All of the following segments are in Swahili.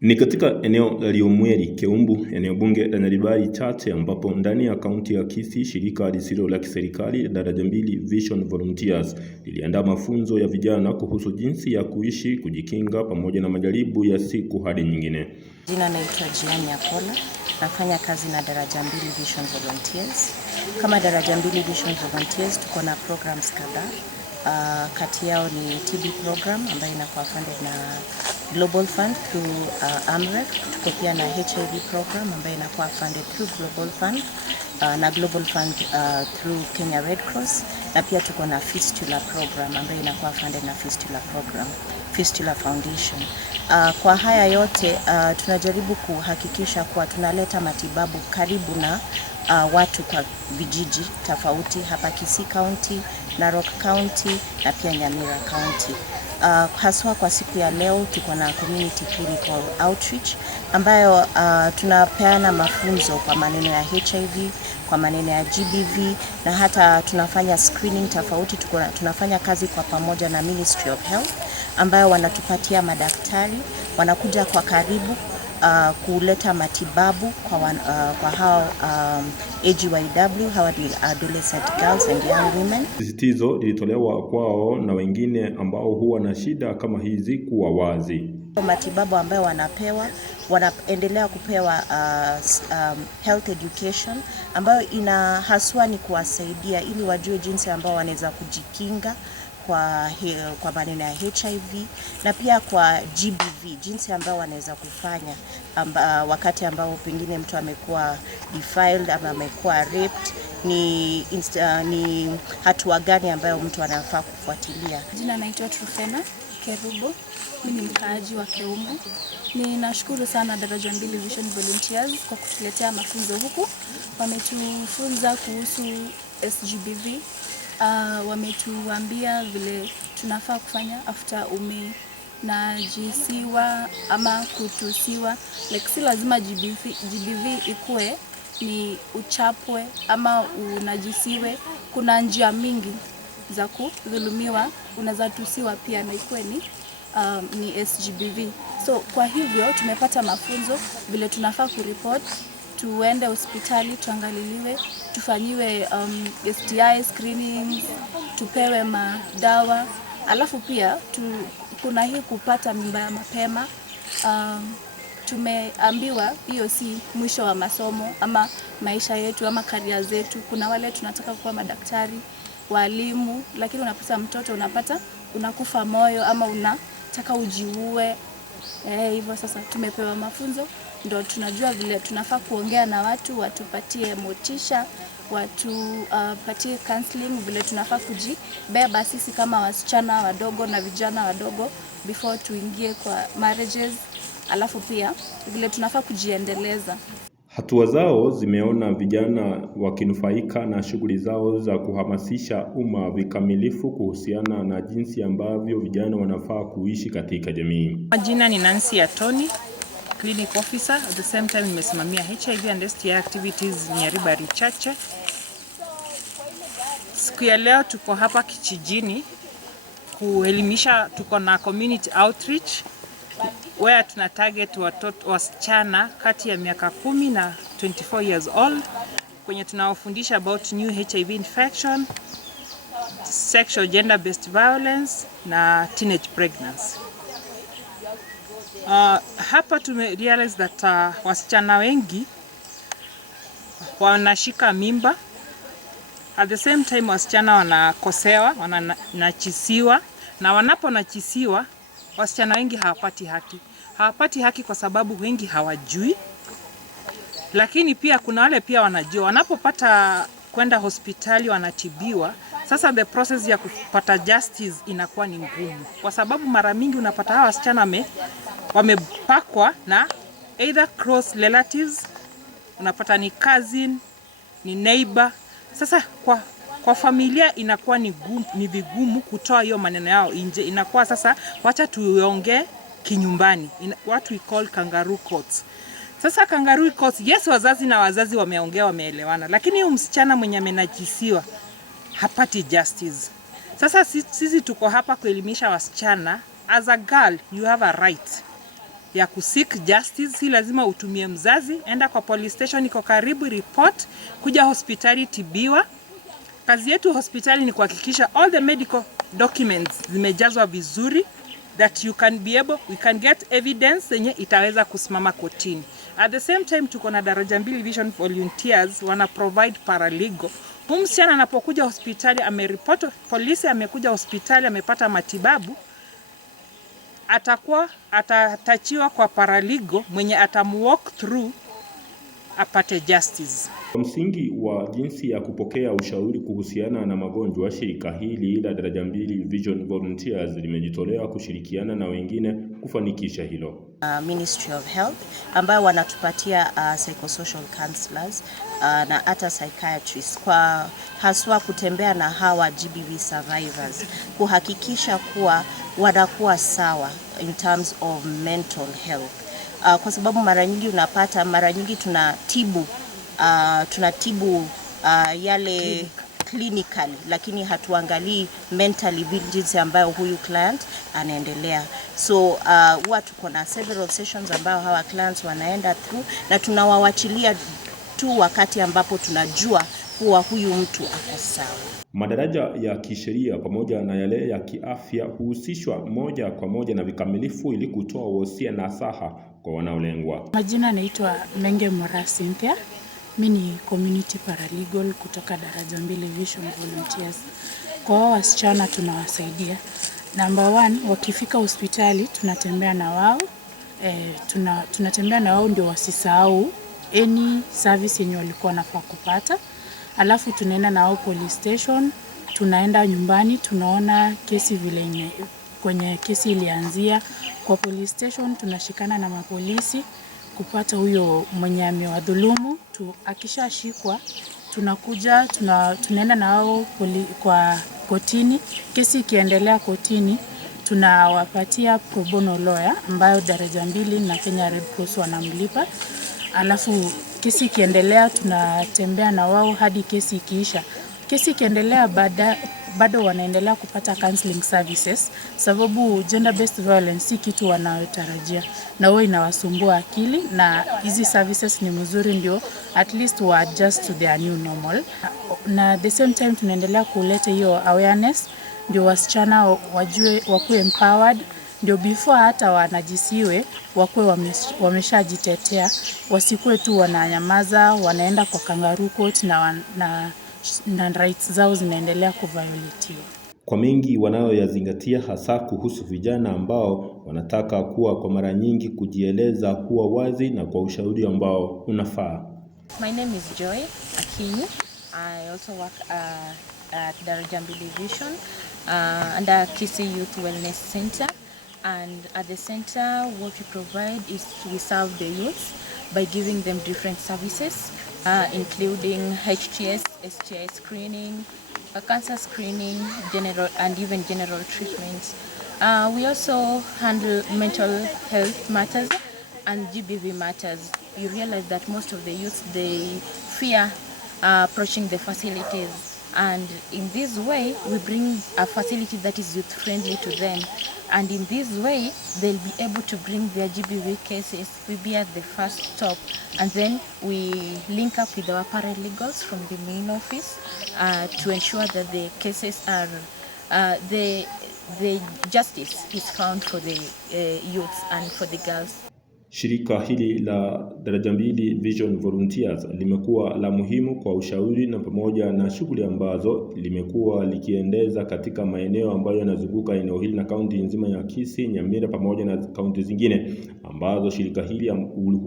Ni katika eneo la Liomweri, Keumbu, eneo bunge la Nyaribari Chache, ambapo ndani ya kaunti ya Kisii shirika lisilo la kiserikali Daraja Mbili Vision Volunteers liliandaa mafunzo ya vijana kuhusu jinsi ya kuishi, kujikinga pamoja na majaribu ya siku hadi nyingine. Jina naitwa Jiani Apola, nafanya kazi na Daraja Mbili Vision Volunteers. Kama Daraja Mbili Vision Volunteers tuko na programs kadhaa. Kati yao ni TB program ambayo inakuwa funded na Global Fund through AVERT. Tuko pia na H.I.V program ambayo inakuwa funded through Global Fund na Global Fund through Kenya Red Cross, na pia tuko na Fistula program ambayo inakuwa funded na Fistula program, Fistula Foundation. Kwa haya yote tunajaribu kuhakikisha kuwa tunaleta matibabu karibu na watu kwa vijiji tofauti hapa Kisii County, Narok County na pia Nyamira County. Haswa kwa siku ya leo tuko na community clinical outreach ambayo tunapeana mafunzo kwa maneno ya HIV, kwa maneno ya GBV, na hata tunafanya screening tofauti. Tunafanya kazi kwa pamoja na Ministry of Health ambayo wanatupatia madaktari, wanakuja kwa karibu kuleta matibabu kwa hao AGYW, hawa ni adolescent girls and young women. Sisitizo lilitolewa kwao na wengine ambao huwa na shida kama hizi kuwa wazi. Matibabu ambayo wanaendelea kupewa health education ambayo ina haswa ni kuwasaidia ili wajue jinsi ambao wanaweza kujikinga kwa maneno ya HIV na pia kwa GBV, jinsi ambao wanaweza kufanya wakati ambao pengine mtu amekuwa defiled ama amekuwa raped, ni hatua gani ambayo mtu anafaa kufuatilia. Jina naitwa Trufena Kerubo, mimi ni mkaaji wa Keumbu. Ninashukuru sana Daraja Mbili Vision Volunteers kwa kutuletea mafunzo huku. Wametufunza kuhusu SGBV. Wametuambia vile tunafaa kufanya after najisiwa ama kutusiwa. Like si lazima GBV ikue ni uchapwe ama unajisiwe. Kuna njia mingi za kudhulumiwa, unaweza tusiwa pia na ikue ni SGBV. So kwa hivyo tumepata mafunzo vile tunafaa kuripoti, tuende hospitali tuangaliliwe, tufanyiwe STI screening, tupewe madawa. Alafu pia kuna hii kupata mimba ya mapema. Tumeambiwa hiyo si mwisho wa masomo ama maisha yetu ama career zetu. Kuna wale tunataka kuwa madaktari, walimu, lakini unapata mtoto unakufa moyo ama unataka ujiue. Hivyo sasa tumepewa mafunzo, ndio tunajua vile tunafaa kuongea na watu, watupatie motisha, watupatie counseling, vile tunafaa kujibeba sisi kama wasichana wadogo na vijana wadogo before tuingie kwa marriages. Alafu pia vile tunafaa kujiendeleza. Hatua zao zimeona vijana wakinufaika na shughuli zao za kuhamasisha umma vikamilifu kuhusiana na jinsi ambavyo vijana wanafaa kuishi katika jamii. Majina ni Nancy Atoni, clinic officer. At the same time nimesimamia HIV and STI activities Nyaribari Chache. Siku ya leo tuko hapa kijijini kuelimisha. Tuko na community outreach where tuna target wasichana kati ya miaka 10 na 24 years old, kwenye tunawafundisha about new HIV infection, sexual gender based violence na teenage pregnancy. Hapa tume realize that wasichana wengi wanashika mimba. At the same time wasichana wanakosewa, wanachisiwa, na wanaponachisiwa wasichana wengi hawapati haki. Hawapati haki kwa sababu wengi hawajui. Lakini pia kuna wale pia wanajua. Wanapopata kwenda hospitali wanatibiwa, sasa the process ya kupata justice inakuwa ni ngumu. Kwa sababu mara mingi unapata hawa wasichana wamepakwa na either close relatives, unapata ni cousin, ni neighbor. Sasa kwa familia inakuwa ni vigumu kutoa hiyo maneno yao nje. Inakuwa sasa wacha tuongee kinyumbani, what we call kangaroo courts. Sasa kangaroo courts, yes, wazazi na wazazi wameongea, wameelewana, lakini huyu msichana mwenye amenajisiwa hapati justice. Sasa sisi tuko hapa kuelimisha wasichana. As a girl you have a right ya kuseek justice. Si lazima utumie mzazi, enda kwa police station iko karibu, report, kuja hospitali tibiwa. Kazi yetu hospitali ni kuhakikisha all the medical documents zimejazwa vizuri, that we can get evidence yenye itaweza kusimama kotini. At the same time tuko na Daraja Mbili Vision volunteers wana provide paralegal. Huyu msichana anapokuja hospitali ameripoti polisi, amekuja hospitali amepata matibabu, atatachiwa kwa paralegal mwenye atamwalk through apate justice. Kwa msingi wa jinsi ya kupokea ushauri kuhusiana na magonjwa, shirika hili la Daraja Mbili Vision Volunteers limejitolea kushirikiana na wengine kufanikisha hilo. Ministry of Health ambayo wanatupatia psychosocial counselors na hata psychiatrists kwa haswa kutembea na hawa GBV survivors, kuhakikisha kuwa wanakuwa sawa in terms of mental health. Kwa sababu mara nyingi unapata, mara nyingi tunatibu yale clinically, lakini hatuangalii mentally jinsi ambayo huyu client anaendelea. So huwa tuko na several sessions ambayo hawa clients wanaenda through, na tunawawachilia tu wakati ambapo tunajua kuwa huyu mtu ako sawa. Madaraja ya kisheria pamoja na yale ya kiafya huhusishwa moja kwa moja na vikamilifu ili kutoa wosia na nasaha kwa wanaolengwa. Majina naitwa Menge Mora Cynthia. Mimi ni community paralegal kutoka Daraja Mbili Vision Volunteers. Kwa wasichana tunawasaidia. Number 1, wakifika hospitali tunatembea na wao. Tunatembea na wao ndio wasisahau any service yenye walikuwa wanafaa kupata. Alafu tunaenda na wao police station, tunaenda nyumbani, tunaona kesi vile kwenye kesi ilianzia. Kwa police station tunashikana na mapolisi kupata huyo mwenye amewadhulumu. Akishashikwa tunakuja tunaenda na wao kwa kotini. Kesi ikiendelea kotini tunawapatia pro bono lawyer ambayo Daraja Mbili na Kenya Red Cross wanamlipa. Alafu kesi ikiendelea tunatembea na wao hadi kesi ikiisha. Kesi ikiendelea bado wanaendelea kupata counseling services, sababu gender based violence si kitu wanayotarajia na wao inawasumbua akili, na hizi services ni mzuri ndio at least wa adjust to their new normal. Na at the same time tunaendelea kuleta hiyo awareness ndio wasichana wajue, wakuwe empowered, ndio before hata wanajisiwe wakuwe wameshajitetea, wasikuwe tu wananyamaza, wanaenda kwa kangaroo court na rights zao zinaendelea kuviolatiwa. Kwa mengi wanayoyazingatia hasa kuhusu vijana ambao wanataka kuwa kwa mara nyingi kujieleza, kuwa wazi na kwa ushauri ambao unafaa. My name is Joy Akinyi. I also work at Daraja Mbili Vision under Kisii Youth Wellness Center. And at the center, what we provide is we serve the youth by giving them different services, including HTS, STI screening, cancer screening, and even general treatment. We also handle mental health matters and GBV matters. You realize that most of the youth, they fear approaching the facilities. And in this way, we bring a facility that is youth-friendly to them. And in this way, they'll be able to bring their GBV cases. We'll be at the first stop. And then we link up with our paralegals from the main office to ensure that the cases are, the justice is found for the youths and for the girls. Shirika hili la Daraja Mbili Vision Volunteers limekuwa la muhimu kwa ushauri na pamoja na shughuli ambazo limekuwa likiendeza katika maeneo ambayo yanazunguka eneo hili na kaunti nzima ya Kisii, Nyamira pamoja na kaunti zingine ambazo shirika hili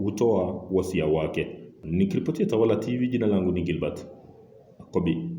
hutoa wasia wake. Nikiripotia Tawala TV, jina langu ni Gilbert Kobi.